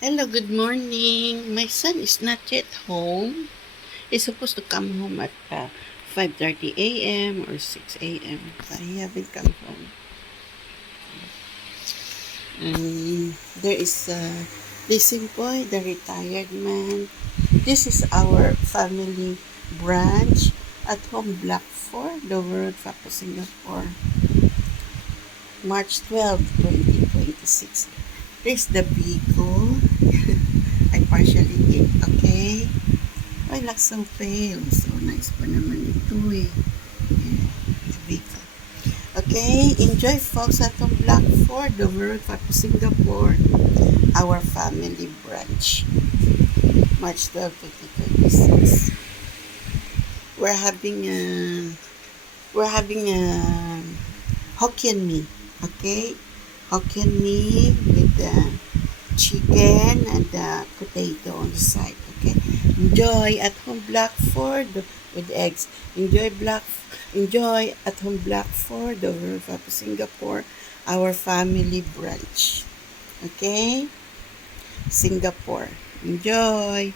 Hello, good morning. My son is not yet home. He's supposed to come home at 5:30 a.m. or 6 a.m. But he haven't come home. And there is this boy, the retired man. This is our family branch at home block 4, the World Fapo Singapore, March 12, 2026. There's the Biko. I partially ate, okay? Ay, looks so pale. So nice pa naman ito eh. Yeah, Biko. Okay, enjoy folks at the Block 4, the World Cup Singapore, our family branch, March 12, 2026. We're having a, we're having a Hokkien mee, okay? Hokkien mee with the chicken and the potato on the side. Okay, enjoy at home block 4 with eggs. Enjoy at home block 4 the World of Singapore, our family branch. Okay, Singapore. Enjoy.